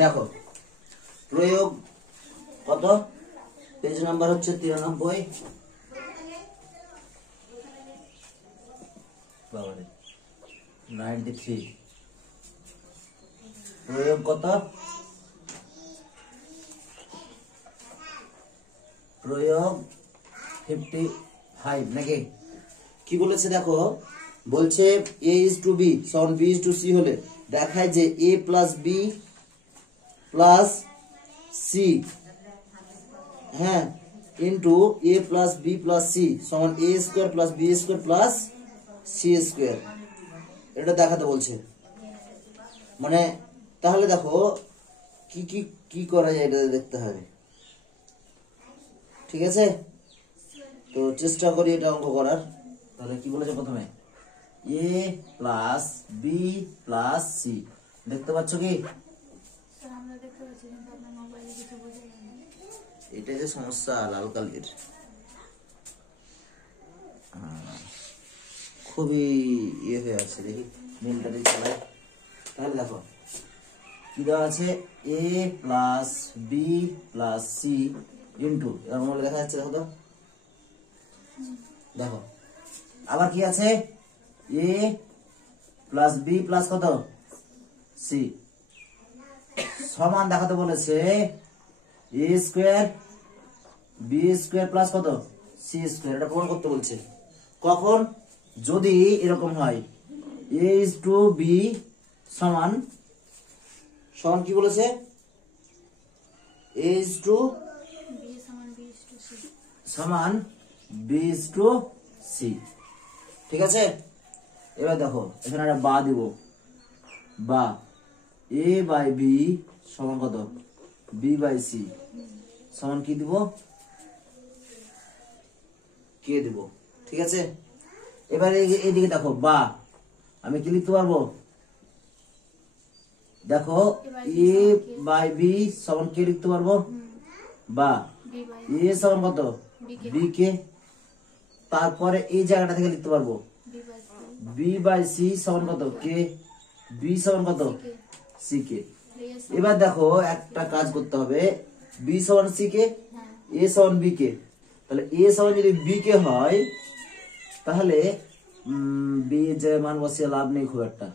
দেখো প্রয়োগ কত, পেজ নাম্বার হচ্ছে 93, 93। প্রয়োগ কত, প্রয়োগ 55 নাকি কি বলেছে দেখো, বলছে a is to b সমান b is to c হলে দেখায় যে a plus b plus c, হ্যাঁ, into a plus b plus c সমান a square plus b square plus c square, এটা দেখাতে বলছে। মানে তাহলে দেখো কি কি কি করা যায় এটা দেখতে হবে, ঠিক আছে? তো চেষ্টা করি এটা অঙ্ক করার। তাহলে কি বলেছে প্রথমে, a plus B plus C, দেখতে পাচ্ছ কি? এটা যে সমস্যা লাল কালির খুবই ইয়ে হয়ে আছে, দেখি নীলটা দিয়ে চালাই। তাহলে দেখো কি দেওয়া আছে, a plus B plus C into, এরকম বলে দেখা যাচ্ছে, দেখো তো, দেখো আবার কি আছে, a প্লাস বি প্লাস কত সি সমান দেখাতে বলেছে a square B square plus কত সি স্কোয়ার, এটা প্রমাণ করতে বলছে। কখন, যদি এরকম হয় a is to b সমান সমান কি বলেছে, a is to সমান b is to c, ঠিক আছে? এবার দেখো এখানে একটা বা দিব, বা a বাই b সমান কত b বাই c সমান কি দিব, কে দিব, ঠিক আছে? এবার এইদিকে দেখো, বা আমি কি লিখতে পারবো, দেখো a বাই b সমান কে লিখতে পারবো, বা a সমান কত b কে, তারপরে এই জায়গাটা থেকে লিখতে পারবো b বাই c সমান কত কে, b সমান কত c কে। এবার দেখো একটা কাজ করতে হবে, b সমান c কে, a সমান b কে, তাহলে a সমান যদি b কে হয় তাহলে b যে মান বসিয়ে লাভ নেই খুব একটা,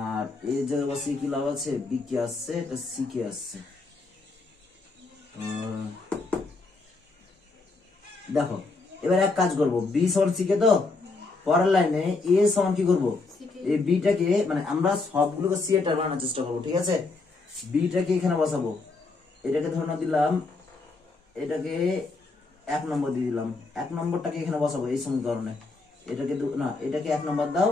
আর a যে বসিয়ে কি লাভ আছে, b কে আসছে, এটা c কে আসছে। দেখো এবার এক কাজ করব, b সমান c কে, তো পরের লাইনে a সমান কি করব, এই b টাকে, মানে আমরা সবগুলোকে c এর টার্ম আনার চেষ্টা করব, ঠিক আছে? b টাকে এখানে বসাবো, এটাকে ধরে দিলাম, এটাকে 1 নম্বর দিয়ে দিলাম, 1 নম্বরটাকে এখানে বসাবো এই সমীকরণে, এটাকে না, এটাকে 1 নম্বর দাও,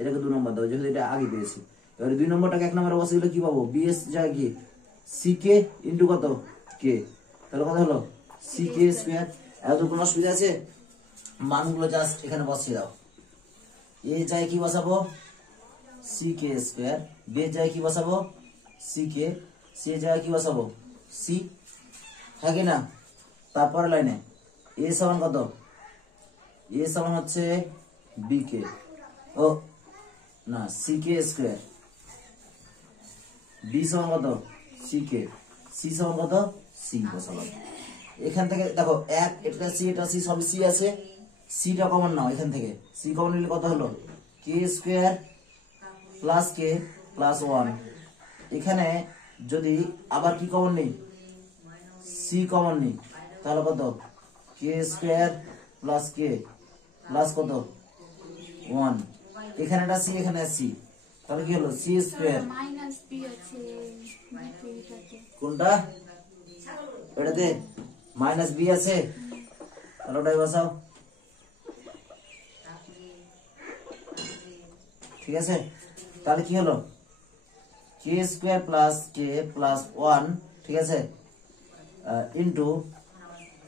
এটাকে 2 নম্বর দাও, যেহেতু এটা আগে পেয়েছি। এবারে 2 নম্বরটাকে 1 নম্বরে বসিয়ে দিলে কি পাবো, b এর জায়গায় কি c কে ইনটু কত কে, তাহলে কত হলো c কে স্কয়ার। এত কোনো অসুবিধা আছে, মানগুলো জাস্ট এখানে বসিয়ে দাও, a জায়গায় কি বসাবো c কে স্কয়ার, b এর জায়গায় কি বসাবো c কে, c এর জায়গায় কি বসাবো c, থাকে না? তারপরে লাইনে a সমান কত, a সমান হচ্ছে b কে, ও না c কে স্কয়ার, b সমান কত c কে, c সমান কত c বসালাম। এখান থেকে দেখো এক, এটা c এটা c সব c আছে, c টা কমন নাও, এখান থেকে c কমন নিলে কত হলো, k square plus k plus 1। এখানে যদি আবার কি কমন নেই, c কমন নেই, তাহলে কত k square plus k plus কত 1, এখানে একটা c এখানে c, তাহলে কি হলো c স্কয়ার মাইনাস b আছে, কোনটা এটাতে মাইনাস b আছে, তাহলে ওটাই বসাও, ঠিক আছে? তাহলে কি হলো k square plus k plus 1, ঠিক আছে, into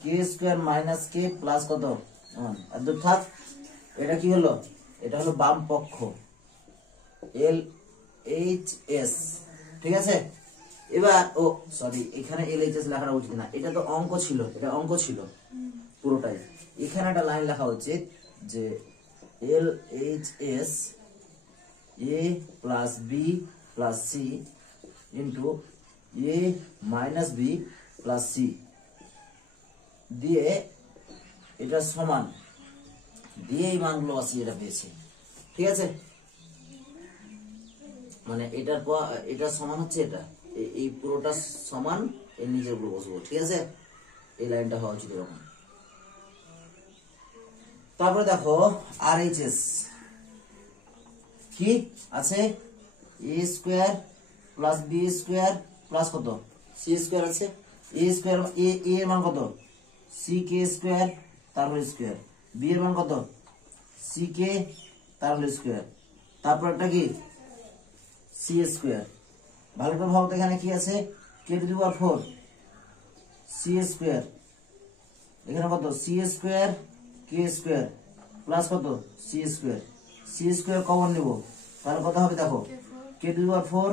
k square minus k plus কত 1, আর দূর থাক। এটা কি হলো, এটা হলো বাম পক্ষ এল এইচ এস, ঠিক আছে? এবার ও সরি, এখানে এল এইচ এস লেখাটা উচিত না, এটা তো অঙ্ক ছিল, এটা অঙ্ক ছিল পুরোটাই, এখানে একটা লাইন লেখা উচিত যে L H S A plus B plus C into A minus B plus C দিয়ে এটা সমান দিয়ে এই মানগুলো আছে এটা পেয়েছি, ঠিক আছে। মানে এটা সমান হচ্ছে এটা, এই পুরোটা সমান এর নিচের গুলো বসবো, ঠিক আছে। এই লাইনটা হওয়া উচিত এরকম। তারপরে দেখো আর এইচ এস কি আছে, A square plus B square plus কত সি স্কোয়ার আছে, এ স্কোয়ার এ এর মান কত সি কে স্কোয়ার তার হোল স্কোয়ার, বি এর মান কত সি কে তার হোল স্কোয়ার, তারপর একটা কি সি স্কোয়ার। ভালো করে ভাবো তো এখানে কি আছে, K to the power 4 C square, এখানে কত C square K square plus কত C square, C square common নিব তাহলে কত হবে দেখো, কে টু দি পাওয়ার 4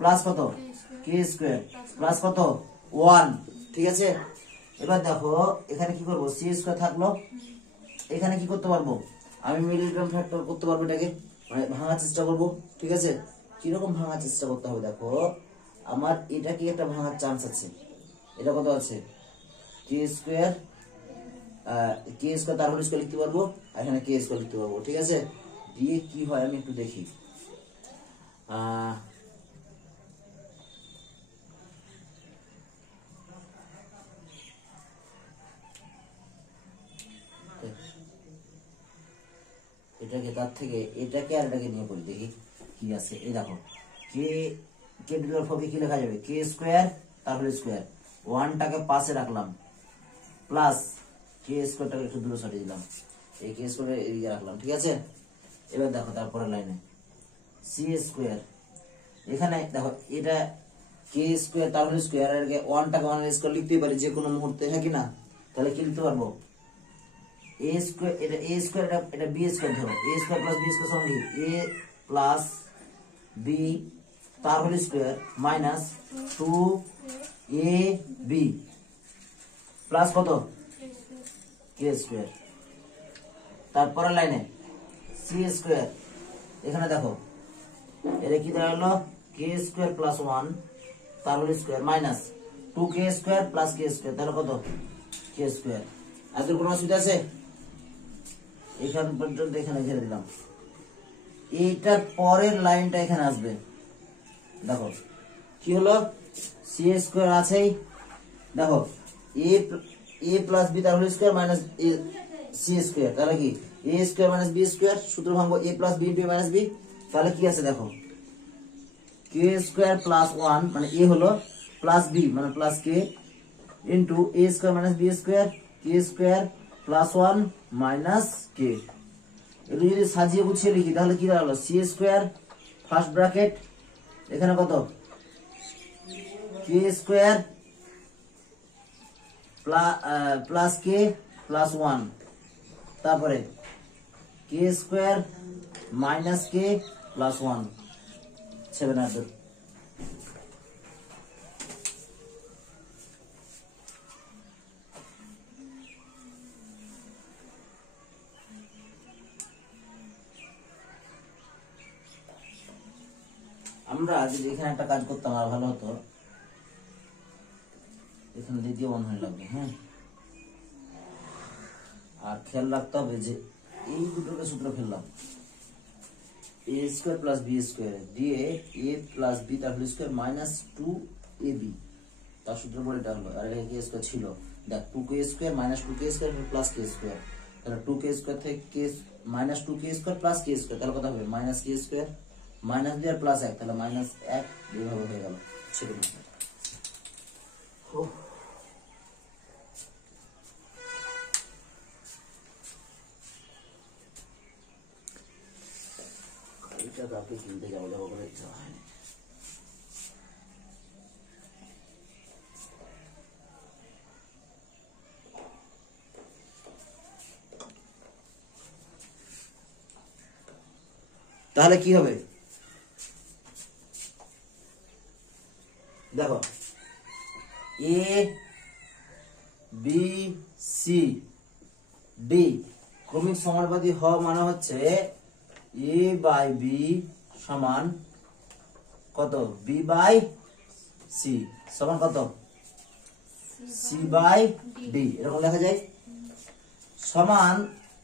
প্লাস কত কে স্কোয়ার প্লাস কত 1, ঠিক আছে। এবার দেখো এখানে কি করব, সি স্কোয়ার থাকলো, এখানে কি করতে পারবো আমি মিডল টার্ম ফ্যাক্টর করতে পারবো, এটাকে মানে ভাঙার চেষ্টা করব, ঠিক আছে। কিরকম ভাঙার চেষ্টা করতে হবে দেখো, আমার এটা কি একটা ভাঙার চান্স আছে, এটা কত আছে কে স্কোয়ার তার হোল স্কোয়ার লিখতে পারবো, আর এখানে কে স্কোয়ার লিখতে পারবো, ঠিক আছে। দিয়ে কি হয় আমি একটু দেখি, এটাকে তার থেকে এটাকে আর এটাকে নিয়ে করি দেখি কি আছে। এই দেখো কে কে টু দি পাওয়ার 4 কে কি লেখা যাবে, কে স্কোয়ার তার হোল স্কোয়ার, 1টাকে পাশে রাখলাম প্লাস কে স্কোয়ারটাকে একটু দূরে সরিয়ে দিলাম, এই কে স্কোয়ার এদিকে রাখলাম, ঠিক আছে। এবার দেখো তারপরে লাইনে সি স্কোয়ার, এখানে দেখো এটা কে স্কোয়ার তার হোল স্কোয়ার, আর 1টাকে 1 স্কোয়ার লিখতেই পারি যে কোনো মুহূর্তে, হ্যাঁ কি না, তাহলে কি লিখতে পারবো এ স্কোয়ার, এটা এ স্কোয়ার এটা বি স্কোয়ার, ধরো এ স্কোয়ার প্লাস বি স্কোয়ার সমান এ প্লাস বি তার whole square minus 2 A B plus কত কে স্কোয়ার। তারপরে লাইনে সি স্কোয়ার, এখানে দেখো এটা কি দাঁড়ালো কে স্কোয়ার প্লাস 1 তার হোল স্কোয়ার মাইনাস 2 কে স্কোয়ার প্লাস কে স্কোয়ার, তাহলে কত কে স্কোয়ার। আর কোনো অসুবিধা আছে, এখান পর্যন্ত এখানে ঘিরে দিলাম, এইটার পরের লাইনটা এখানে আসবে, দেখো কি হলো সি স্কোয়ার আছেই, দেখো এ প্লাস বি তার whole square minus A C square, তাহলে কি A square minus B square, সূত্র ভাঙবো A plus B into A minus B, তাহলে কি আছে দেখো কে স্কোয়ার প্লাস 1 মানে এ হলো প্লাস বি মানে প্লাস কে ইন্টু এ square minus B square, K square plus 1 minus কে। এটা যদি সাজিয়ে গুছিয়ে লিখি তাহলে কি দাঁড়ালো সি স্কোয়ার ফার্স্ট ব্র্যাকেট, এখানে কত K square plus k plus 1, তারপরে কে স্কোয়ার মাইনাস কে প্লাস 1, 7 আসবে। আমরা যদি এখানে একটা কাজ করতাম আর ভালো হতো, এখানে দ্বিতীয় বন্ধনী লাগবে, হ্যাঁ। আর খেয়াল রাখতে হবে যে এই দুটোকে সূত্র ফেললাম এ স্কোয়ার প্লাস বি স্কোয়ার দিয়ে এ প্লাস বি তার whole square minus 2 A B, তার সূত্র বলে এটা হলো, আর এখানে কে স্কোয়ার ছিল, দেখ 2 কে স্কোয়ার মাইনাস 2 কে স্কোয়ার প্লাস কে স্কোয়ার, তাহলে 2 কে স্কোয়ার থেকে কে মাইনাস 2 কে স্কোয়ার প্লাস কে স্কোয়ার, তাহলে কত হবে মাইনাস কে স্কোয়ার মাইনাস 2 আর প্লাস 1, তাহলে মাইনাস 1 এইভাবে হয়ে গেল, সেরকম। এটা কাউকে কিনতে যাবো বলে ইচ্ছা হয়নি। তাহলে কি হবে দেখো এ বি সি ডি ক্রমিক সমানুপাতি হওয়া মানে হচ্ছে এ বাই বি সমান কত বি বাই সি সমান কত সি বাই ডি, এরকম লেখা যায়। সমান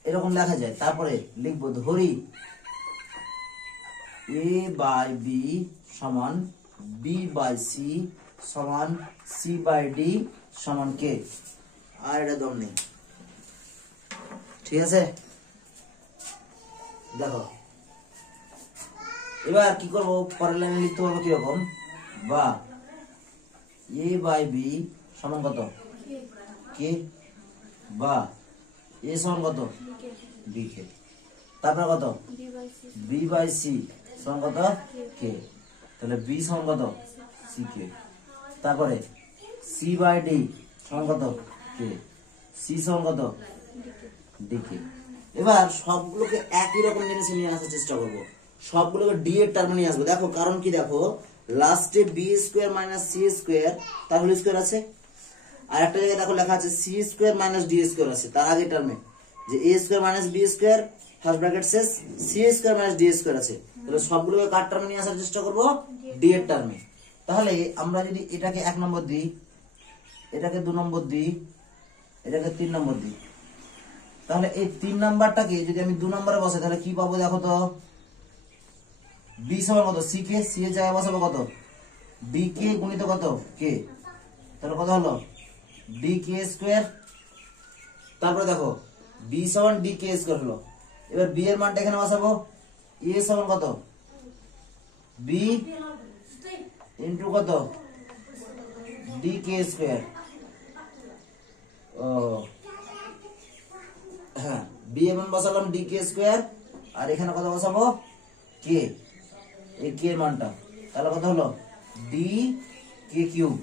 এরকম লেখা যায়। তারপরে লিখবো ধরি এ বাই বি সমান বি বাই সি সমান সি বাই ডি সমান কে। আর এটা দম নেই, ঠিক আছে। দেখো এবার কি করবো, পরের লাইনে লিখতে পারবো কিরকম, বা এ বাই বি সমান কত কে, বা এ সমান কত বি কে, তারপরে কত বি বাই সি সমান কত কে, তাহলে বি সমান কত সি কে, তারপরে সি বাই ডি সমান কত কে, সি সমান কত ডি কে। এবার সবগুলোকে একই রকম জিনিসে নিয়ে আসার চেষ্টা করবো, সবগুলোকে ডি এর টার্মে নিয়ে আসবো। দেখো কারণ কি, দেখো লাস্টে B square minus C square তার হোল স্কোয়ার আছে, আর একটা জায়গায় দেখো লেখা আছে C square minus D square আছে, তার আগে টার্মে যে A square minus B square first bracket শেষ C square minus D square আছে। তাহলে সবগুলোকে কার টার্মে নিয়ে আসার চেষ্টা করবো, ডি এর টার্মে। তাহলে আমরা যদি এটাকে 1 নম্বর দিই, এটাকে 2 নম্বর দিই, এটাকে 3 নম্বর দিই, তাহলে এই 3 নাম্বারটাকে যদি আমি 2 নম্বরে বসাই তাহলে কি পাবো, দেখো তো বি সমান কত সি কে, সি এর জায়গায় বসাবো কত ডি কে গুণিত কত কে, তাহলে কত হলো ডি কে স্কোয়ার। তারপরে দেখো বি সমান ডি কে স্কোয়ার হলো। এবার বি এর মানটা এখানে বসাবো, এ সমান কত বি ইন্টু কত ডি কে স্কোয়ার। ও হ্যাঁ, বি এর মান বসালাম ডি কে স্কোয়ার, আর এখানে কত বসাবো কে, এই কে এর মানটা, তাহলে কত হলো ডি কে কিউব,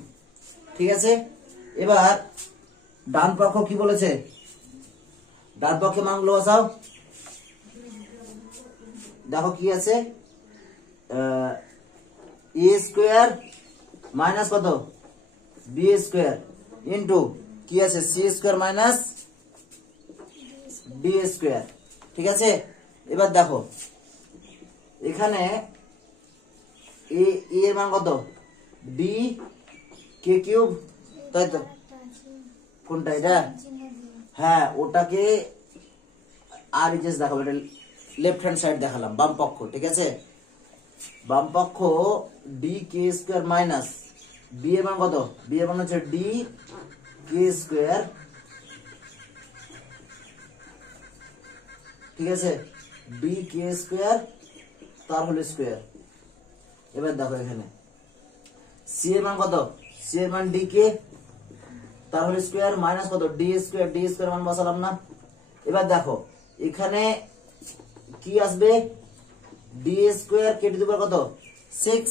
ঠিক আছে। এবার ডান পক্ষ কি বলেছে, ডান পক্ষে মানগুলো বসাও। দেখো কি আছে, এ স্কোয়ার মাইনাস কত বি স্কোয়ার ইন্টু কি আছে C square minus D square, ঠিক আছে। এবার দেখো এখানে এ এর মান কত ডি কে কিউব, তাই তো, কোনটা এটা, হ্যাঁ ওটাকে আর ইজেস দেখাবো, এটা লেফট হ্যান্ড সাইড দেখালাম, বাম পক্ষ, ঠিক আছে। বাম পক্ষ ডি কে স্কোয়ার মাইনাস বি এর মান কত, বি এর মান হচ্ছে ডি কে স্কোয়ার, ঠিক আছে, ডি কে স্কোয়ার তার হোল স্কোয়ার। এবার দেখো এখানে সি এর মান কত, সি এর মান ডি কে তার হোল স্কোয়ার মাইনাস কত ডি স্কোয়ার, ডি স্কোয়ার মান বসালাম না। এবার দেখো এখানে কি আসবে, D square K to the power কত 6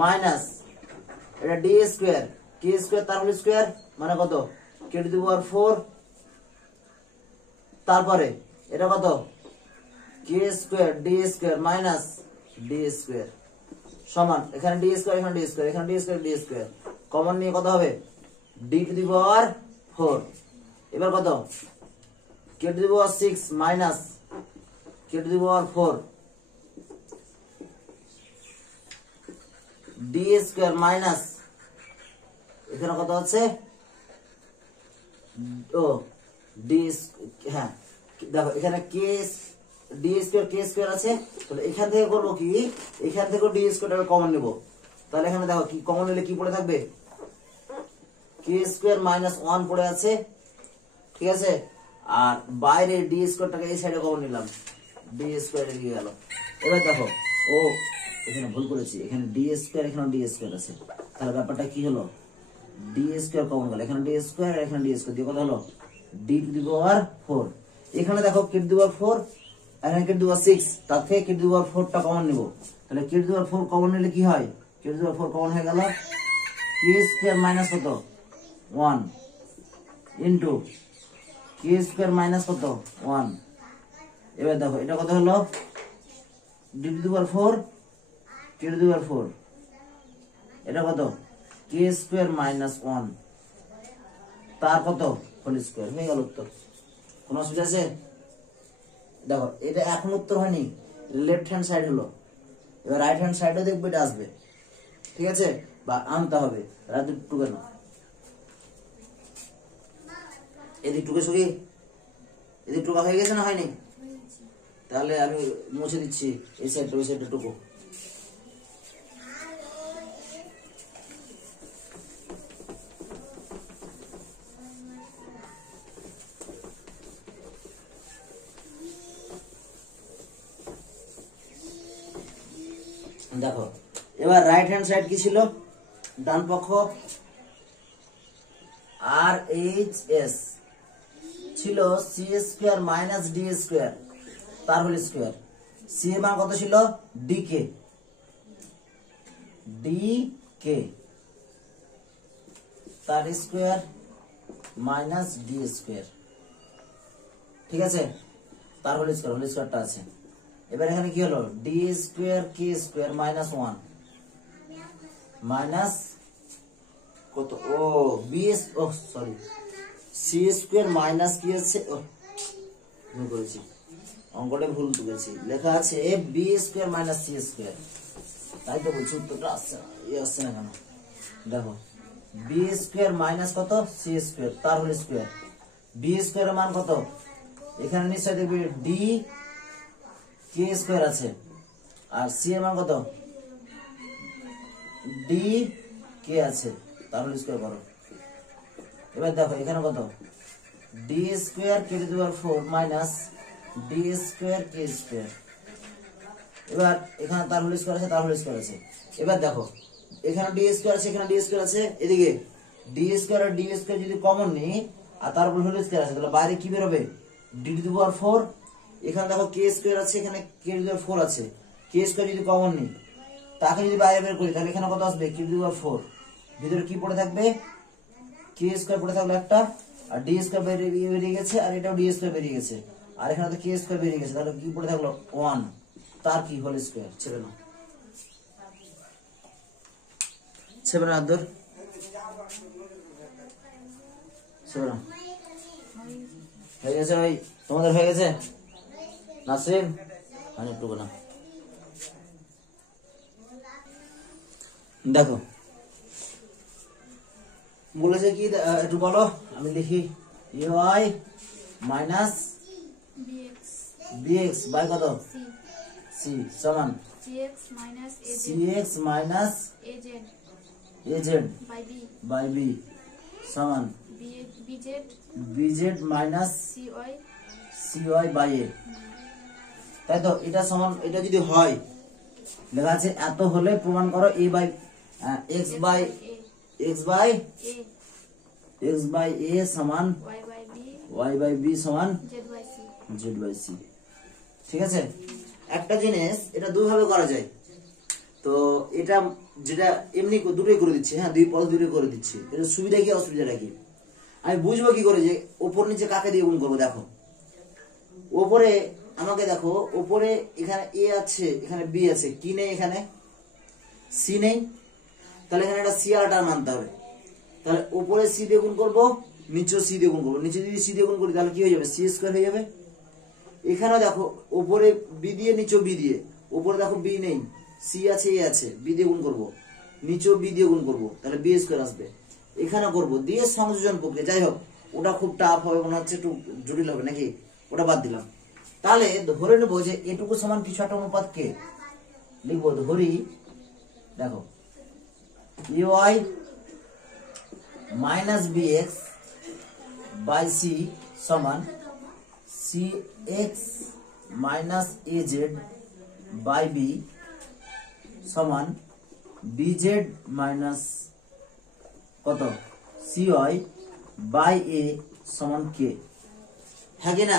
মাইনাস এটা ডি স্কোয়ার কে স্কোয়ার তার হোল স্কোয়ার মানে কত কে টু দি পাওয়ার 4, তারপরে এটা কত K square D square minus D square সমান এখানে ডি স্কোয়ার, এখানে ডি স্কোয়ার, এখানে D square, D square common নিয়ে কত হবে ডি টু দি পাওয়ার 4। এবার কত K to the power 6 minus K to the power 4 D square minus এখানে কত আছে ও ডি, হ্যাঁ দেখো এখানে K D square K square আছে, তাহলে এখান থেকে করবো কি, এখান থেকে ডি স্কোয়ার কমন নেবো, তাহলে এখানে দেখো কি কমন নিলে কি পড়ে থাকবে কে স্কোয়ার মাইনাস 1 পড়ে আছে, ঠিক আছে। আর বাইরে ডি স্কোয়ারটাকে এই সাইডে কমন নিলাম, ডি স্কোয়ার এগিয়ে গেল। এবার দেখো ও এখানে ভুল করেছি, এখানে ডি স্কোয়ার এখানে ডি স্কোয়ার আছে, তাহলে ব্যাপারটা কি হলো ডি স্কোয়ার কমন গেল, এখানে ডি স্কোয়ার এখানে ডি স্কোয়ার দিয়ে কত হলো ডি টু দি পাওয়ার 4। এখানে দেখো কে টু দি পাওয়ার 4 এখানে কে টু দি পাওয়ার 6, তার থেকে কে টু দি পাওয়ার 4টা কমন নিব, তাহলে কে টু দি পাওয়ার 4 কমন নিলে কি হয় কে টু দি পাওয়ার 4 কমন হয়ে গেল কে স্কোয়ার মাইনাস কত 1 ইন্টু কে স্কোয়ার মাইনাস কত 1। এবার দেখো এটা কত হলো D to the power 4 K to the power 4, এটা কত কে স্কোয়ার মাইনাস 1 তার কত হোল স্কোয়ার, হয়ে গেল উত্তর। কোন অসুবিধা আছে? দেখো এটা এখন উত্তর হয়নি, লেফট হ্যান্ড সাইড হলো, এবার রাইট হ্যান্ড সাইডে দেখবো এটা আসবে। ঠিক আছে, বা আনতে হবে। রাত টুকে না এদিক টুকে শুকি, এদিক টুকা হয়ে গেছে না হয়নি? তাহলে আমি মুছে দিচ্ছি এই সাইডটা ওই সাইডটা টুকু। দেখো এবার রাইট হ্যান্ড সাইড কি ছিল? ডান পক্ষ আর এইচ এস ছিল C square minus D square তার হোল স্কোয়ার। সি এর মান কত ছিল? ডি কে, ডি কে তার স্কোয়ার মাইনাস ডি স্কোয়ার, ঠিক আছে, তার হোল স্কোয়ারটা আছে। এবার এখানে কি হলো? D square K square minus 1 minus কত? ও বি এস, ও সরি, সি স্কোয়ার মাইনাস কি আছে? ও ভুল করেছি, অঙ্কটা ভুল তুলেছি। লেখা আছে B square minus C square, তাই তো বলছি উত্তরটা আসছে না। আসছে না কেন? দেখো বি স্কোয়ার মাইনাস কত? সি স্কোয়ার তার হোল স্কোয়ার। বি স্কোয়ার মান কত? এখানে নিশ্চয় দেখবি ডি কে স্কোয়ার আছে, আর সি এর মান কত? ডি কে আছে, তার হোল স্কোয়ার করো। এবার দেখো এখানে কত? D square K to the power 4 minus D square K square. এবার এখানে তার হোল স্কোয়ার আছে, তার হোল স্কোয়ার আছে। এবার দেখো এখানে ডি স্কোয়ার আছে, এখানে ডি স্কোয়ার আছে, এদিকে ডি স্কোয়ার আর ডি স্কোয়ার যদি কমন নিই আর তার উপর হোল স্কোয়ার আছে, তাহলে বাইরে কি বেরোবে? D to the power 4। এখানে দেখো কে স্কোয়ার আছে, এখানে কে টু দি পাওয়ার 4 আছে। কে স্কোয়ার যদি কমন নিই, তাকে যদি বাইরে বের করি, তাহলে এখানে কত আসবে? কে টু দি পাওয়ার 4। ভিতরে কি পড়ে থাকবে? কে স্কোয়ার পড়ে থাকলো একটা, আর ডি স্কোয়ার বেরিয়ে গেছে, আর এটাও ডি স্কোয়ার বেরিয়ে গেছে, আর এখানে তো কে স্কোয়ার বেরিয়ে গেছে, তাহলে কি পড়ে থাকলো? 1 তার কি হোল স্কোয়ার। ছেড়ে না, ছেড়ে না আদর, ছেড়ে না। হয়ে গেছে ভাই, তোমাদের হয়ে গেছে? নাসরিন মানে একটু না, দেখো বলেছে কি একটু বলো, আমি লিখি। ইউআই মাইনাস বিএক্স বাই কত? সি সমান CX minus AZ by B সমান BZ minus CY by A. তাই তো? এটা সমান, এটা যদি হয়, লেখা আছে এত হলে প্রমাণ করো এ বাই এক্স বাই এ সমান ওয়াই বাই বি সমান জেড বাই সি। ঠিক আছে, একটা জিনিস এটা দুইভাবে করা যায়। তো এটা যেটা এমনি দুটোই করে দিচ্ছি, হ্যাঁ, দুই পদ দুটোই করে দিচ্ছি। এটা সুবিধা কি অসুবিধাটা কি আমি বুঝবো কি করে যে ওপর নিচে কাকে দিয়ে গুণ করবো? দেখো ওপরে আমাকে দেখো, ওপরে এখানে এ আছে, এখানে বি আছে, কি নেই? এখানে সি নেই, তাহলে এখানে একটা সি আর মানতে হবে। তাহলে উপরে সি দিয়ে গুণ করবো, নিচে সি দিয়ে গুণ করবো। নিচে যদি সি দিয়ে গুণ করি তাহলে কি হয়ে যাবে? সি স্কোয়ার হয়ে যাবে। এখানে দেখো উপরে বি দিয়ে, নিচে বি দিয়ে। উপরে দেখো বি নেই, সি আছে, এ আছে, বি দিয়ে গুণ করবো, নিচেও বি দিয়ে গুণ করবো, তাহলে বি স্কোয়ার আসবে। এখানে করবো দিয়ে সংযোজন প্রক্রিয়া। যাই হোক, ওটা খুব টাফ হবে মনে হচ্ছে, একটু জটিল হবে নাকি, ওটা বাদ দিলাম। তাহলে ধরে নেবো যে এটুকু সমান কিছু একটা অনুপাত কে লিখবো। ধরি দেখো ইউআই মাইনাস বিএক্স বাই সি সমান C X minus AZ by B সমান বিজেড মাইনাস কত? সিওয়াই বাই এ সমান কে। হ্যাঁ কি না?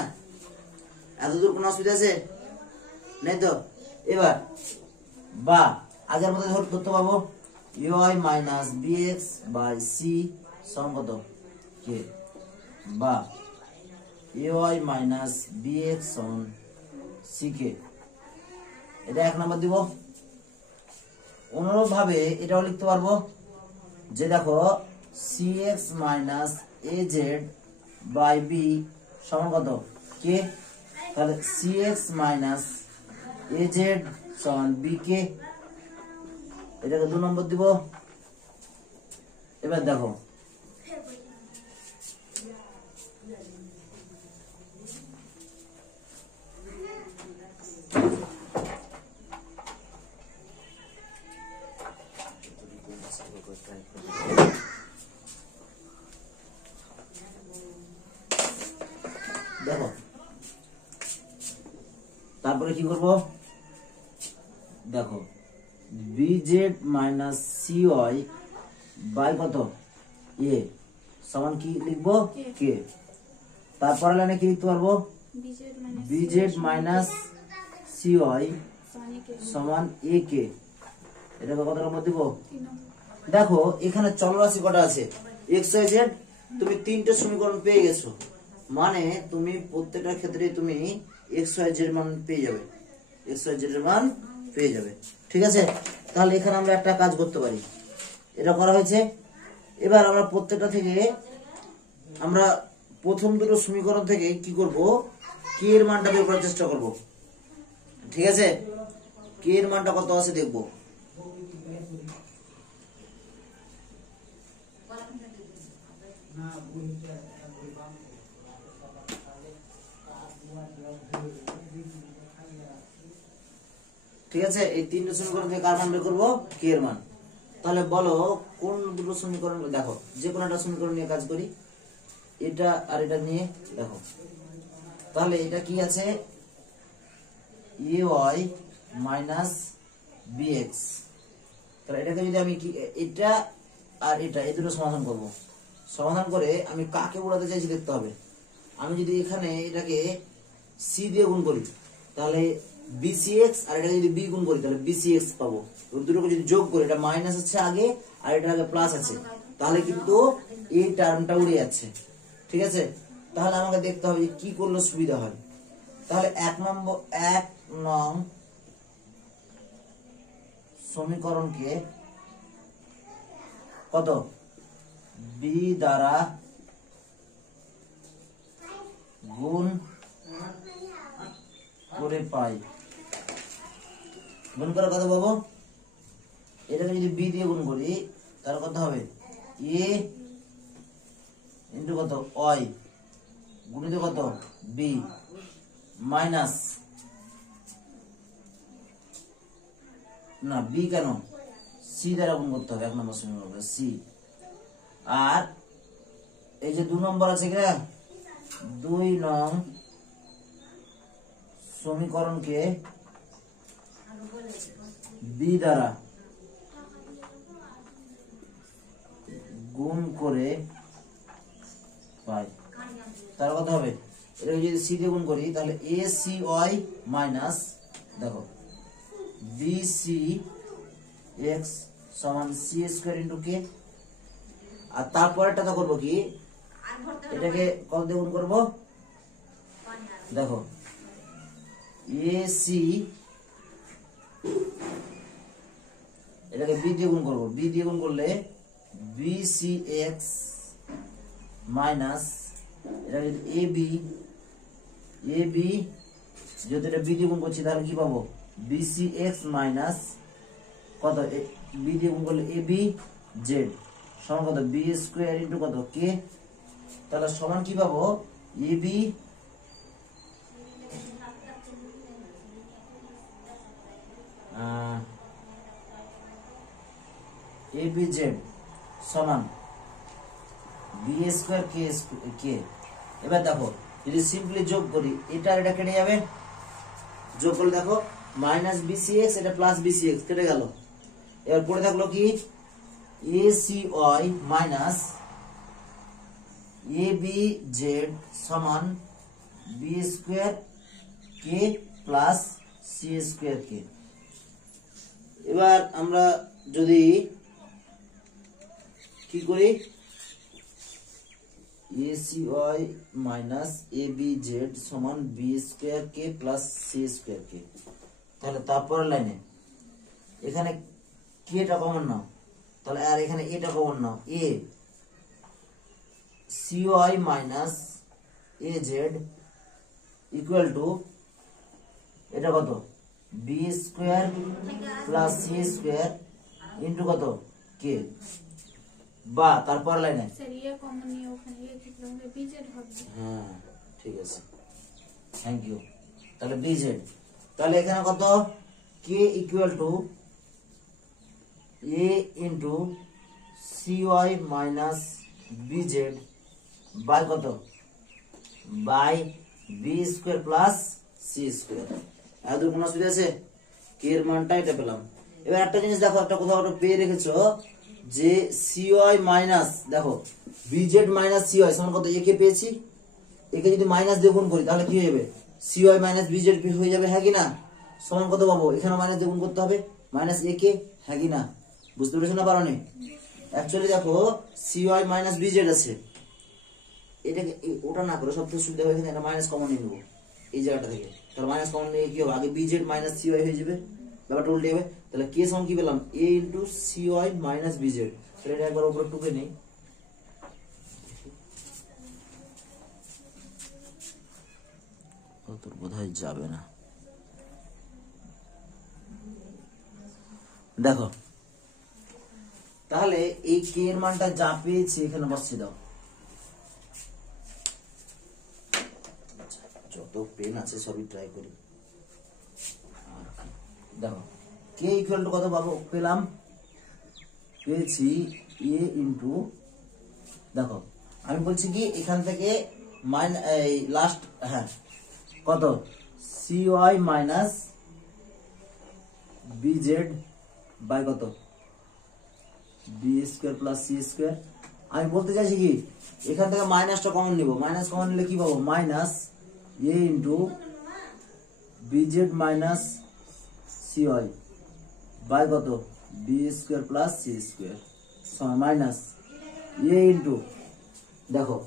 এতদূর কোনো অসুবিধা আছে? নেই তো? এবার বা আগের মধ্যে ধরতে পাবো UI minus BX by C সমান কত? কে। বা ইউআই মাইনাস বিএক্স সমান সি কে। এটা 1 নম্বর দিব। অনুরূপ ভাবে এটাও লিখতে পারবো যে দেখো C X minus A Z by B সমান কত? কে। তাহলে C X minus A Z সমান বি কে। এটাকে 2 নম্বর দিব। এবার দেখো দেখো তারপরে কি করব, দেখো bz মাইনাস cy বাই কত a সমান কি লিখবো k। তারপরে লাইনে কি লিখতে পারবো, bz মাইনাস cy সমান ak। এটাকে কত নম্বর দিব। দেখো এখানে চলরাশি কটা আছে x y z, তুমি তিনটে সমীকরণ পেয়ে গেছো, মানে তুমি প্রত্যেকটা ক্ষেত্রে তুমি x y z এর মান পেয়ে যাবে, x y z এর মান পেয়ে যাবে। ঠিক আছে, তাহলে এখানে আমরা একটা কাজ করতে পারি, এটা করা হয়েছে। এবার আমরা প্রত্যেকটা থেকে আমরা প্রথম দুটো সমীকরণ থেকে কি করব, k এর মানটা বের করার চেষ্টা করব। ঠিক আছে, k এর মানটা কত আছে দেখবো। ঠিক আছে, এই তিনটে সমীকরণ থেকে কার মান বের করবো, k এর মান। তাহলে বলো কোন দুটো সমীকরণ, দেখো যে কোনো একটা সমীকরণ নিয়ে কাজ করি, এটা আর এটা নিয়ে দেখো। তাহলে এটা কি আছে, ay মাইনাস bx। তাহলে এটাকে যদি আমি কি এটা আর এটা এই দুটো সমাধান করব, সমাধান করে আমি কাকে উড়াতে চাইছি দেখতে হবে। আমি যদি এখানে এটাকে c দিয়ে গুণ করি তাহলে bcx, আর এটাকে যদি b গুণ করি তাহলে bcx পাবো। দুটোকে যদি যোগ করি, এটা মাইনাস আছে আগে আর এটা আগে প্লাস আছে, তাহলে কিন্তু এই টার্মটা উড়ে যাচ্ছে। ঠিক আছে, তাহলে আমাকে দেখতে হবে যে কি করলে সুবিধা হয়। তাহলে 1 নং সমীকরণকে কত b দ্বারা গুণ করে পাই। গুণ করে কত পাবো, এটাকে যদি b দিয়ে গুণ করি তাহলে কত হবে, a ইন্টু কত y গুণিত কত b মাইনাস, না b কেন, c দ্বারা গুণ করতে হবে 1 নম্বর সমীকরণ c। আর এই যে 2 নম্বর আছে কিনা, 2 নং সমীকরণকে b দ্বারা গুণ করে পাই। তার কত হবে, এটা যদি c দিয়ে গুণ করি তাহলে acy মাইনাস দেখো bcx সমান c স্কয়ার ইনটু k। আর তারপরেরটা তো করব কি, এটাকে কত দিয়ে গুণ করব, দেখো ac এটাকে b দিয়ে গুণ করব, b দিয়ে গুণ করলে bcx মাইনাস এটা যদি ab যদি এটা b দিয়ে গুণ করছি তাহলে কি পাবো, bcx মাইনাস কত b দিয়ে গুণ করলে ab z সমান কত b স্কয়ার ইনটু কত k। তাহলে সমান কি পাবো, ab abz সমান b স্কয়ার k। এবার দেখো যদি সিম্পলি যোগ করি, এটা আর এটা কেটে যাবে, যোগ করলে দেখো মাইনাস bcx এটা প্লাস bcx কেটে গেল। এবার পড়ে থাকলো কি acy মাইনাস abz সমান b square k plus c square k। এবার আমরা যদি কি করি, acy মাইনাস abz সমান b square k plus c square k। তাহলে তারপর লাইনে এখানে k টা কমন নাও, তাহলে আর এখানে a টা common now, a cy minus az equal to এটা কত b square plus c square into কত কে, বা তারপর লাইনে স্যার ইয়া কমন নিয়ে ওখানে লিখে দিলাম বিজেড হবে। হ্যাঁ ঠিক আছে, থ্যাংক ইউ। তাহলে বিজেড, তাহলে এখানে কত K equal to A into CY minus BZ by কত, by B square plus C square. এত কোনো অসুবিধা আছে? কে এর মানটা এটা পেলাম। এবার একটা জিনিস দেখো, একটা কোথাও একটা পেয়ে রেখেছো যে সিওয়াই মাইনাস, দেখো বিজেড মাইনাস সিওয়াই সমান কত, একে পেয়েছি, একে যদি মাইনাস দিয়ে গুণ করি তাহলে কি হয়ে যাবে, সিওয়াই মাইনাস বিজেড হয়ে যাবে, হ্যাঁ কি না? সমান কত পাবো, এখানে মাইনাস দিয়ে গুণ করতে হবে, মাইনাস একে, হ্যাঁ কি না? বুঝতে পেরেছো না পারোনি? অ্যাকচুয়ালি দেখো সিওয়াই মাইনাস বিজেড আছে, এটাকে ওটা না করে সবথেকে সুবিধা হবে এখানে একটা মাইনাস কমন নিয়ে নেবো এই জায়গাটা থেকে। তাহলে মাইনাস কমন নিয়ে কি হবে, আগে বিজেড মাইনাস সিওয়াই হয়ে যাবে, ব্যাপারটা উল্টে যাবে। তাহলে কে সমান কি পেলাম, এ ইন্টু সিওয়াই মাইনাস বিজেড। তাহলে এটা একবার উপরে টুকে নেই, তোর বোধহয় যাবে না। দেখো তাহলে এই কে এর মানটা যা পেয়েছি এখানে বসিয়ে দাও, যত পেন আছে সবই ট্রাই করি। দেখো কে ইকুয়াল টু কত পাবো, পেলাম, পেয়েছি এ ইন্টু, দেখো আমি বলছি কি এখান থেকে লাস্ট, হ্যাঁ কত, সিওয়াই মাইনাস বিজেড বাই কত, B square plus C square. আমি বলতে চাইছি কি এখান থেকে মাইনাসটা কমন নিব, মাইনাস কমন নিলে কি পাবো, minus A into BZ minus CY by কত, B square plus C square minus A into, দেখো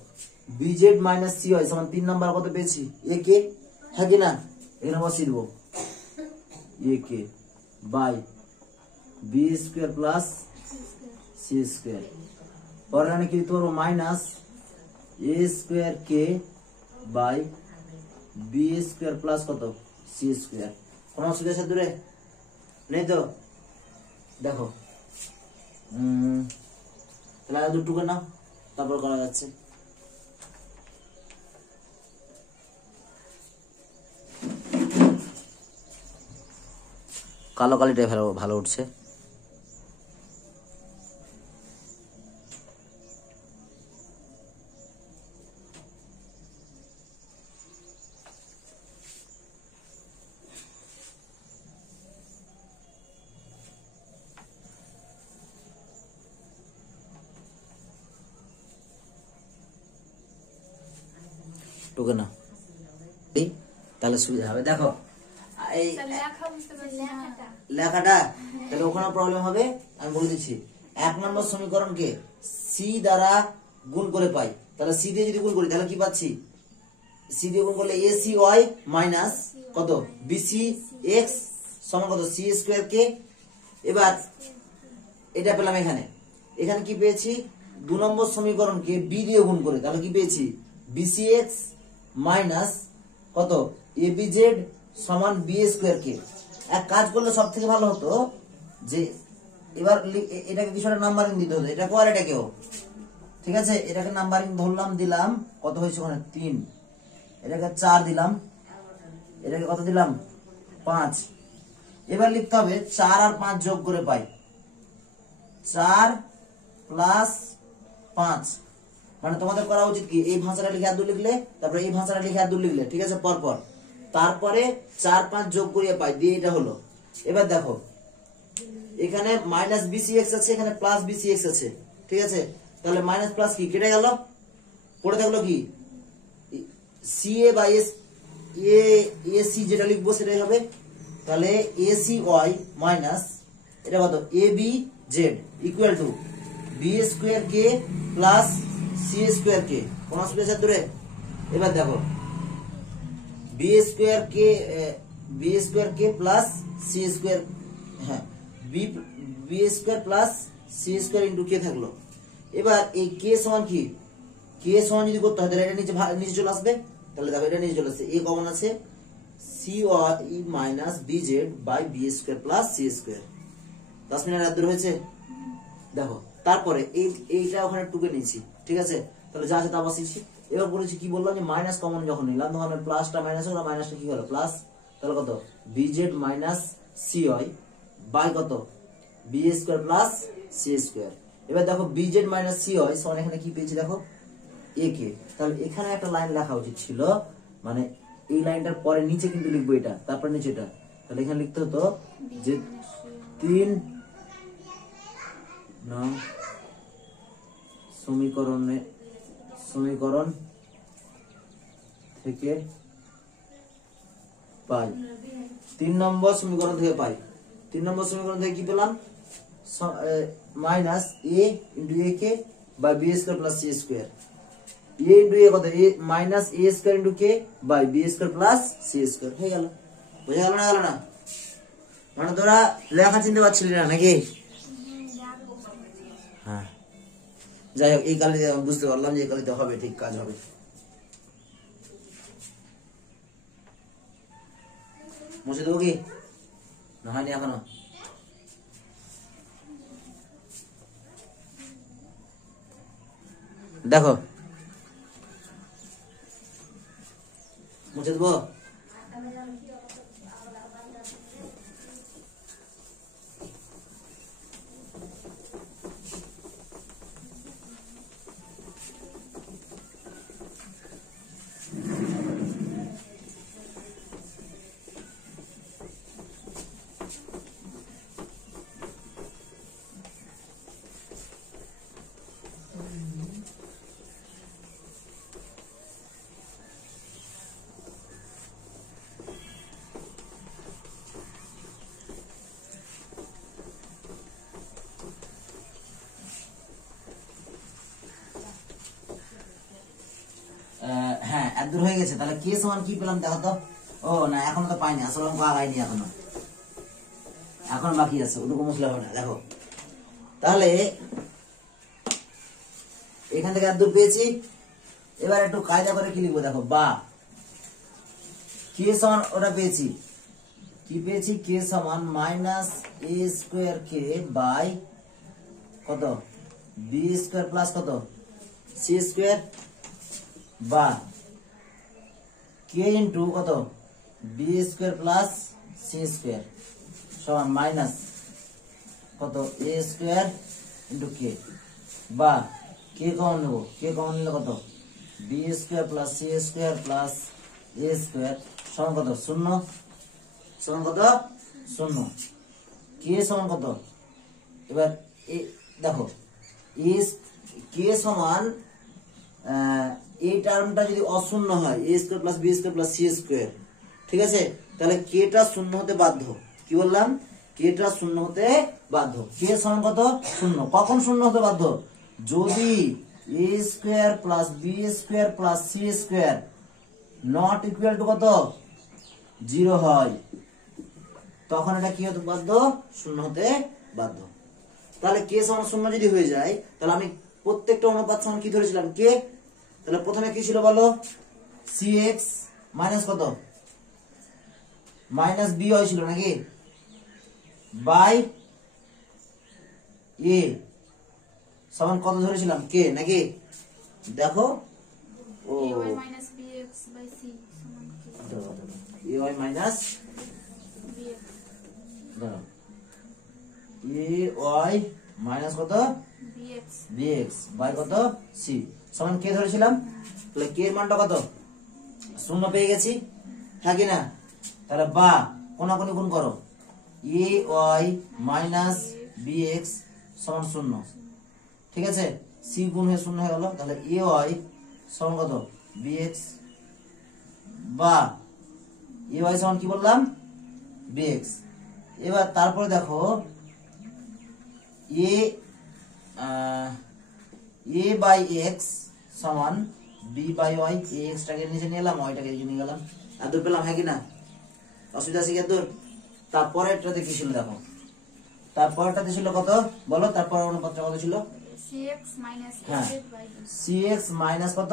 বিজেড মাইনাস সিওয়াই সমান 3 নাম্বার কত পেয়েছি, এ কে, হ্যাঁ কি না? এখানে বসিয়ে দেবো A K by B square plus C square, পরে আমি কি লিখতে পারবো, minus A square K by B square plus কত, সি স্কোয়ার। কোনো অসুবিধা আছে দূরে নেই তো? দেখো তাহলে দুটুকু নাও, তারপর করা যাচ্ছে। কালো কালিটাই ভালো উঠছে। টুকে না, তাহলে সুবিধা হবে। দেখো এই লেখাটা, তাহলে ওখানে প্রবলেম হবে, আমি বলে দিচ্ছি। 1 নম্বর সমীকরণকে সি দ্বারা গুণ করে পাই, তাহলে সি দিয়ে যদি গুণ করি তাহলে কি পাচ্ছি, সি দিয়ে গুণ করলে এ সি ওয়াই মাইনাস কত, বিসি এক্স সমান কত, সি স্কোয়ার কে। এবার এটা পেলাম, এখানে এখানে কি পেয়েছি, 2 নম্বর সমীকরণকে বি দিয়ে গুণ করে তাহলে কি পেয়েছি, বিসি এক্স মাইনাস কত, এ বি জেড সমান বি স্কোয়ার কে। এক কাজ করলে সব থেকে ভালো হতো যে এবার এটাকে কিছুটা নাম্বারিং দিতে হতো, এটাকে আর এটাকেও, ঠিক আছে? এটাকে নাম্বারিং ধরলাম, দিলাম কত হয়েছে ওখানে 3, এটাকে 4 দিলাম, এটাকে কত দিলাম 5। এবার লিখতে হবে 4 আর 5 যোগ করে পাই 4 প্লাস 5, মানে তোমাদের করা উচিত কি, এই ভাষাটা লিখে আর 2 লিখলে, তারপরে এই ভাষাটা লিখে আর 2 লিখলে, ঠিক আছে, পরপর, তারপরে 4 5 যোগ করিয়ে পাই দিয়ে এটা হলো। এবার দেখো এখানে মাইনাস বিসি এক্স আছে, এখানে প্লাস বিসি এক্স আছে, ঠিক আছে? তাহলে মাইনাস প্লাস কি কেটে গেল, পড়ে থাকলো কি C A by S, A C যেটা লিখবো সেটাই হবে। তাহলে এ সি ওয়াই মাইনাস এটা কত, A B Z equal to B square K plus C square K. কোন অসুবিধা দূরে? এবার দেখো B square K plus C square, হ্যাঁ B square plus C square into K থাকলো। এবার এই কে সমান কি, কে সমান যদি করতে হয় তাহলে এটা নিচে চলে আসবে, তাহলে দেখো এটা নিচে চলে আসছে, এ কমন আছে, C Y minus B Z by B square plus C square. 10 minute এত দূর হয়েছে দেখো। তারপরে এইটা ওখানে টুকে নিয়েছি, ঠিক আছে? তাহলে যা আছে তা বসিয়েছি। এবার বলেছি কি বললাম যে মাইনাস কমন যখন নিলাম তখন প্লাসটা মাইনাস হলো, মাইনাসটা কি হলো প্লাস। তাহলে কত বিজেড মাইনাস সি হয় বাই কত B square plus C square. এবার দেখো বিজেড মাইনাস সি হয় সমান এখানে কি পেয়েছি দেখো এ কে। তাহলে এখানে একটা লাইন লেখা উচিত ছিল, মানে এই লাইনটার পরে নিচে কিন্তু লিখবো এটা, তারপর নিচে এটা। তাহলে এখানে লিখতে হতো যে 3 নং সমীকরণ থেকে পাই, 3 নম্বর সমীকরণ থেকে পাই। 3 নম্বর সমীকরণ থেকে কি পেলাম minus A into A K by B square plus C square. A into A কত A minus A square into K by B square plus C square হয়ে গেল। বোঝা গেল না গেল না? মানে তোরা লেখা চিনতে পারছিলি না নাকি? হ্যাঁ যাই হোক এই কালে বুঝতে পারলাম যে এই কালিতে হবে, ঠিক কাজ হবে। মুছে দেবো কি না হয়নি এখনো? দেখো মুছে দেবো। হ্যাঁ এতদূর হয়ে গেছে। তাহলে কে সমান কি পেলাম দেখো তো। ও না এখনো তো পাইনি, আসলে অঙ্ক আগাইনি এখন বাকি আছে, ওটুকু মুছলে হবে না। দেখো তাহলে এখান থেকে এতদূর পেয়েছি। এবার একটু কায়দা করে কি লিখবো দেখো, বা কে সমান ওটা পেয়েছি, কি পেয়েছি কে সমান minus A square K by কত বি স্কোয়ার প্লাস কত সি স্কোয়ার বা কে ইন্টু কত B square plus C square সমান মাইনাস কত এ স্কোয়ার ইন্টু কে বা কে কমন নেবো, কে কমন নিলে কত B square plus C square plus A square সমান কত শূন্য, সমান কত শূন্য। কে সমান কত এবার দেখো কে সমান এই টার্মটা যদি অশূন্য হয় A square plus B square plus C square, ঠিক আছে? তাহলে কেটা শূন্য হতে বাধ্য। কি বললাম? কেটা শূন্য হতে বাধ্য। কে সমান কত শূন্য। কখন শূন্য হতে বাধ্য? যদি A square plus B square plus C square not equal to কত 0 হয়, তখন এটা কি হতে বাধ্য শূন্য হতে বাধ্য। তাহলে কে সমান শূন্য যদি হয়ে যায় তাহলে আমি প্রত্যেকটা অনুপাত সমান কি ধরেছিলাম কে। তাহলে প্রথমে কি ছিল বলো সি এক্স মাইনাস কত মাইনাস বি হয় ছিল নাকি বাই এ সমান কত ধরেছিলাম কে নাকি? দেখো ও ay minus bx by c সমান কি A Y minus bx A Y minus কত bx bx বাই কত c সমান কে ধরেছিলাম। তাহলে কে এর মানটা কত শূন্য পেয়ে গেছি, হ্যাঁ কি না? তাহলে বা কোনাকুনি গুণ করো এ ওয়াই মাইনাস bx সমান শূন্য, ঠিক আছে? c গুণ হয়ে শূন্য হয়ে গেল। তাহলে এ ওয়াই সমান কত bx বা এ ওয়াই সমান কি বললাম bx। এবার তারপরে দেখো এ বাই এক্স সমান বি বাই ওয়াই। এক্স টাকে নিচে নিয়ে এলাম, ওয়াইটাকে নিয়ে গেলাম, এত পেলাম, হ্যাঁ কি না? অসুবিধা আছে কি এত? তারপরেরটাতে কি ছিল দেখো, তারপরটাতে ছিল কত বলো, তারপর অনুপাতটা কত ছিল cx minus হ্যাঁ az by cx মাইনাস কত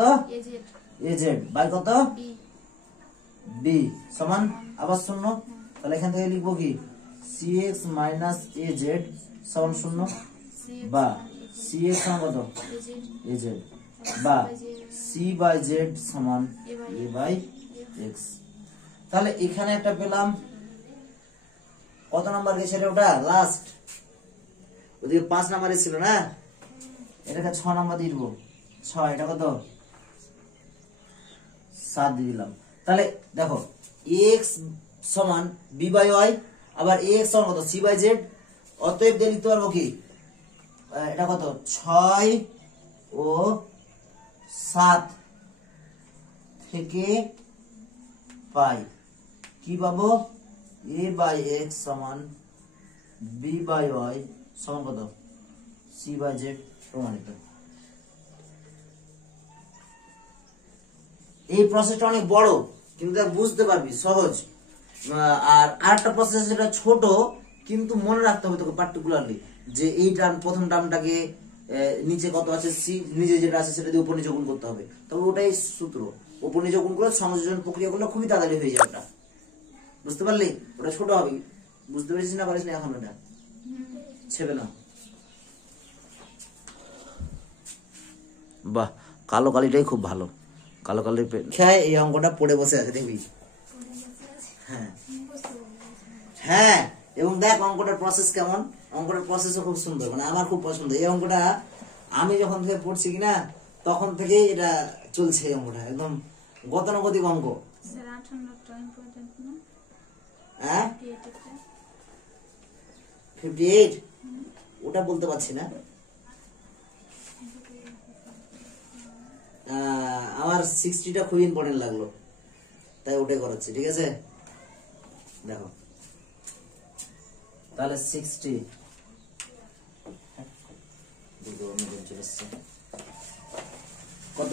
az az বাই কত b বি সমান আবার শূন্য। তাহলে এখান থেকে লিখবো কি cx মাইনাস az সমান 0 সি বা সি এক্স সমান কত এ জেড বা সি বাই জেড সমান এ বাই এক্স। তাহলে এখানে একটা পেলাম, কত নাম্বার গেছে রে ওটা লাস্ট, ওদিকে 5 নাম্বারে ছিল না, এটাকে 6 নাম্বার দিয়ে দিব, 6 এটা কত 7 দিয়ে দিলাম। তাহলে দেখো x সমান b বাই y, আবার ax সমান কত c বাই z, অতএব দিয়ে লিখতে পারবো কি এটা কত 6 ও 7 থেকে পাই কি পাবো a বাই x সমান b বাই y সমান কত c বাই z প্রমাণিত। এই প্রসেসটা অনেক বড় কিন্তু দেখ বুঝতে পারবি সহজ। আর আরেকটা প্রসেস যেটা ছোট কিন্তু মনে রাখতে হবে তোকে পার্টিকুলারলি, যে এই টার্ম প্রথম টার্মটাকে নিচে কত আছে সি, নিচে যেটা আছে সেটা দিয়ে উপর নিচে গুণ করতে হবে, তবে ওটাই সূত্র, উপর নিচে গুণ করে সংযোজন প্রক্রিয়া করলে খুবই তাড়াতাড়ি হয়ে যায় ওটা, বুঝতে পারলি? ওটা ছোট হবে, বুঝতে পেরেছিস না পারিস না এখন ওটা ছেবে না। বাহ, কালো কালিটাই খুব ভালো, কালো কালির খেয়ে এই অঙ্কটা পড়ে বসে আছে দেখবি। হ্যাঁ হ্যাঁ, এবং দেখ অঙ্কটার প্রসেস কেমন, অঙ্কটার প্রসেসও খুব সুন্দর, মানে আমার খুব পছন্দ এই অঙ্কটা। আমি যখন থেকে পড়ছি কিনা তখন থেকেই এটা চলছে, এই অঙ্কটা একদম গতানুগতিক অঙ্ক। হ্যাঁ 58 ওটা বলতে পারছি না, আমার 60টা খুব ইম্পর্টেন্ট লাগলো তাই ওটাই করাচ্ছি, ঠিক আছে? দেখো তাহলে 60 কত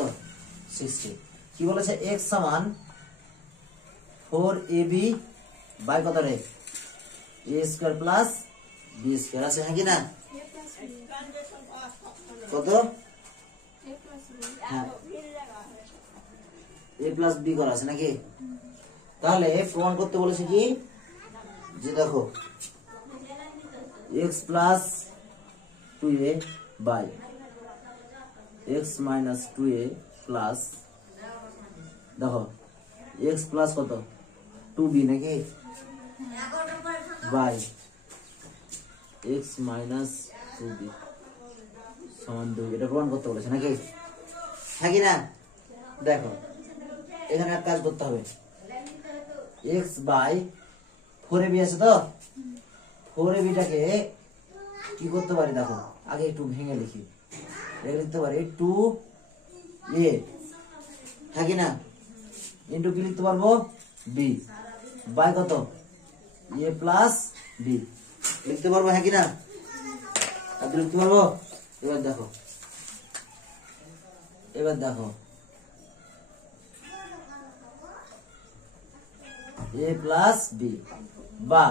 60 কি বলেছে x সমান 4ab বাই কত রে a square plus b square আছে, হ্যাঁ কি না? কত হ্যাঁ a প্লাস b করা আছে নাকি? তাহলে প্রমাণ করতে বলেছে কি যে দেখো x plus 2a by x minus 2a plus দেখো x প্লাস কত 2b নাকি বাই x মাইনাস 2b সমান 2, এটা প্রমাণ করতে বলেছে নাকি? হ্যাঁ কি না? দেখো এখানে এক কাজ করতে হবে, x বাই 4ab আছে তো 4ab টাকে কি করতে পারি দেখো, আগে একটু ভেঙে লিখি, লিখতে পারি 2a, হ্যাঁ কি না, ইন্টু কি লিখতে পারবো b বাই কত a প্লাস b লিখতে পারবো, হ্যাঁ কি না? লিখতে পারবো। এবার দেখো a প্লাস b বা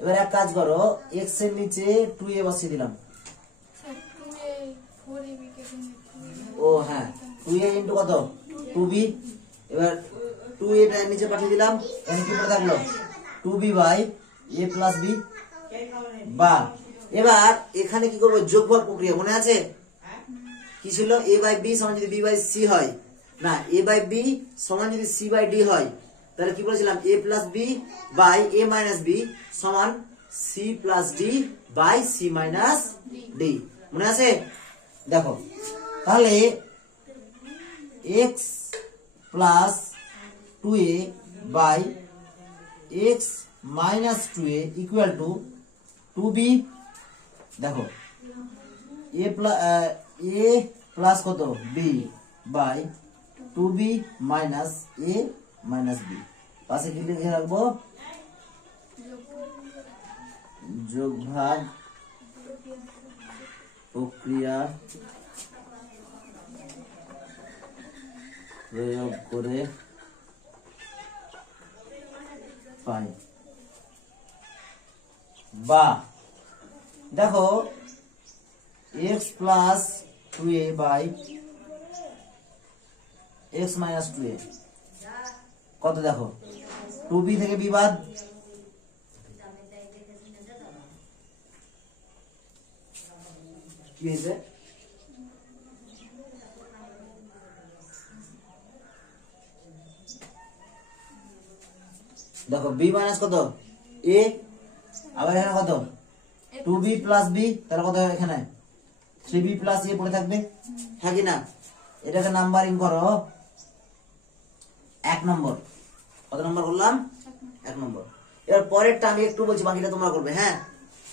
এবার এক কাজ করো x এর নিচে 2a বসিয়ে দিলাম, ও হ্যাঁ 2a ইন্টু কত 2b, এবার 2a টা নিচে পাঠিয়ে দিলাম, এখানে কি পড়ে থাকলো 2b by a plus b বা এবার এখানে কি করবো যোগফল প্রক্রিয়া মনে আছে কি ছিল, a বাই b সমান যদি b বাই c হয় না, a বাই b সমান যদি c বাই d হয়, তাহলে কি বলেছিলাম a plus b by a minus b সমান c plus d by c minus d, মনে আছে? দেখো তাহলে x plus 2a by x minus 2a equal to 2b, দেখো a প্লাস কত b by 2b minus a minus b, পাশে কি লিখে রাখবো যোগভাগ প্রক্রিয়া প্রয়োগ করে পাই বা দেখো x plus 2a by x minus 2a কত দেখো 2b থেকে b বাদ কি হয়েছে? দেখো বি মাইনাস কত এ, আবার এখানে কত 2b প্লাস বি, তাহলে কত হবে এখানে 3b প্লাস এ পড়ে থাকবে, হ্যাঁ কি না? এটাকে নাম্বারিং করো 1 নম্বর। কত নম্বর বললাম? 1 নম্বর। এবার পরেরটা আমি একটু বলছি, বাকিটা তোমরা করবে। হ্যাঁ,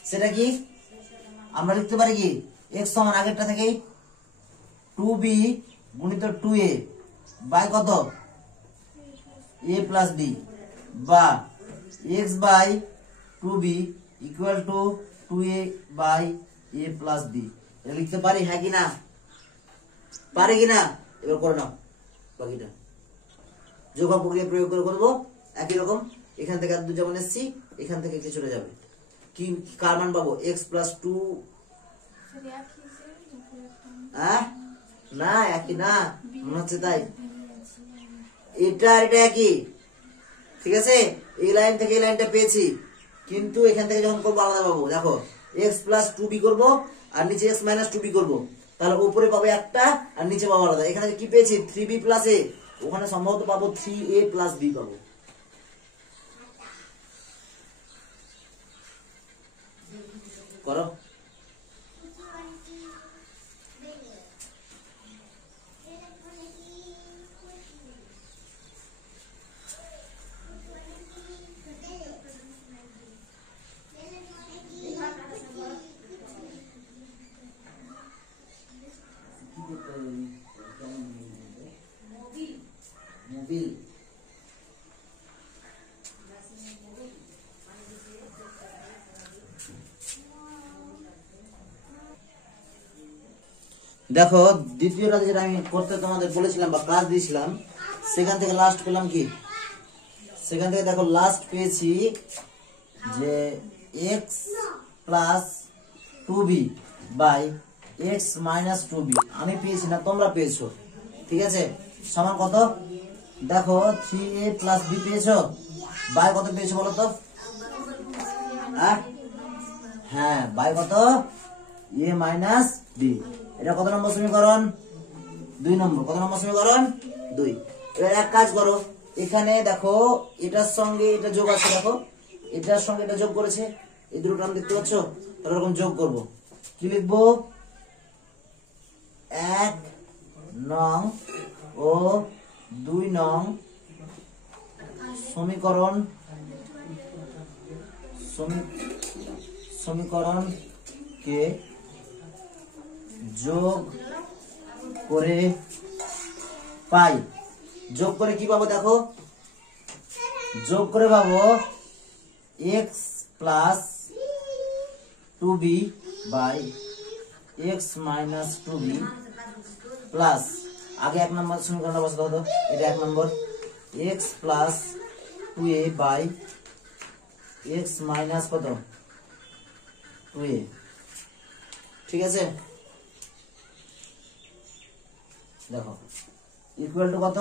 সেটা কি আমরা লিখতে পারি কি x সমান আগেরটা থেকেই 2b গুণিত 2a বাই কত a প্লাস b, বা x by 2b equal to 2a by a plus b, এটা লিখতে পারি, হ্যাঁ কি না? পারি কি না? এবার করে নাও বাকিটা। যোগ প্রক্রিয়া প্রয়োগ করে করবো একই রকম। এখান থেকে আর 2 যেমন এসছি, এখান থেকে কি চলে যাবে, কি কার মান পাবো x প্লাস 2, হ্যাঁ না একই না, মনে হচ্ছে তাই। এটা আর এটা একই, ঠিক আছে? এই লাইন থেকে এই লাইনটা পেয়েছি, কিন্তু এখান থেকে যখন করবো আলাদা পাবো। দেখো x প্লাস 2b করবো আর নিচে x মাইনাস 2b করবো, তাহলে উপরে পাবে একটা আর নিচে পাবো আলাদা। এখানে কি পেয়েছি 3b প্লাস a, ওখানে সম্ভবত পাবো 3a প্লাস b পাবো। করো। মোবিল দেখো দ্বিতীয়টা যেটা আমি করতে তোমাদের বলেছিলাম বা কাজ দিয়েছিলাম, সেখান থেকে লাস্ট পেলাম কি, সেখান থেকে দেখো লাস্ট পেয়েছি যে x plus 2b by x minus 2b, আমি পেয়েছি না তোমরা পেয়েছো, ঠিক আছে? সমান কত? দেখো 3a প্লাস b পেয়েছো, বাই কত পেয়েছো বলো তো? হ্যাঁ বাই কত a মাইনাস b। এটা কত নম্বর সমীকরণ? 2 নম্বর। কত নম্বর সমীকরণ? 2। এবার এক কাজ করো, এখানে দেখো এটার সঙ্গে এটা যোগ আছে, দেখো এটার সঙ্গে এটা যোগ করেছে, এই দুটো টার্ম দেখতে পাচ্ছ, তাহলে এরকম যোগ করব। কি লিখবো? 1 নং ও 2 নং সমীকরণ কে যোগ করে পাই। যোগ করে কি পাবো? দেখো যোগ করে পাবো x plus 2b by x minus 2b plus, আগে 1 নম্বর সমীকরণটা বসাতে হতো, এটা 1 নম্বর, x plus 2a by x minus কত 2a, ঠিক আছে? দেখো ইকুয়াল টু কত,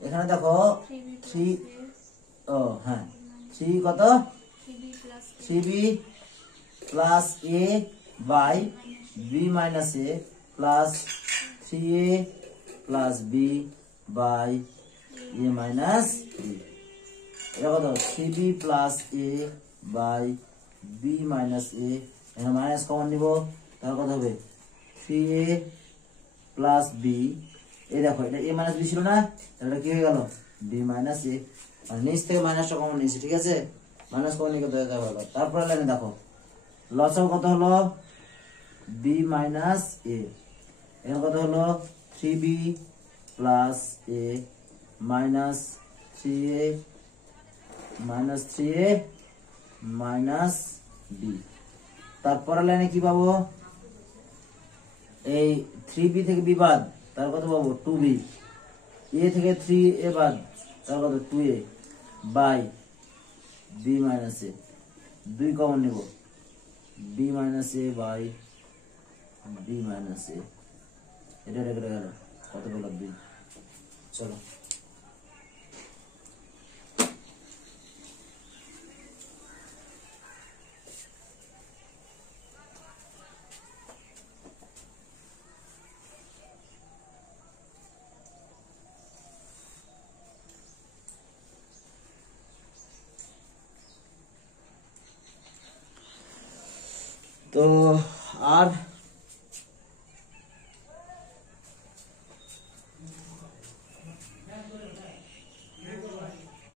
এখানে দেখো 3, ও হ্যাঁ 3 কত 3b plus a by b minus a plus 3a plus b by a minus b। এটা কত 3b plus a by b minus a, এখানে মাইনাস কমন নিব, তাহলে কত হবে 3a প্লাস b। এই দেখো এটা a মাইনাস b ছিল না, তাহলে কি হয়ে গেল b মাইনাস a, আর নিচ থেকে মাইনাসটা কমন নিয়েছি, ঠিক আছে? মাইনাস কমন নিয়ে কত হলো, তারপরে লাইনে দেখো লসাগু কত হলো b মাইনাস a, এখানে কত হলো 3b plus a minus 3a minus 3a minus b। তারপরে লাইনে কি পাবো, এই 3b থেকে b বাদ, তার কত পাবো 2b, a থেকে 3a বাদ, তার কত 2a by b minus a, 2 common নিব, b minus a by b minus a, এটা রেখে গেল কত বলো 2। চলো তো আর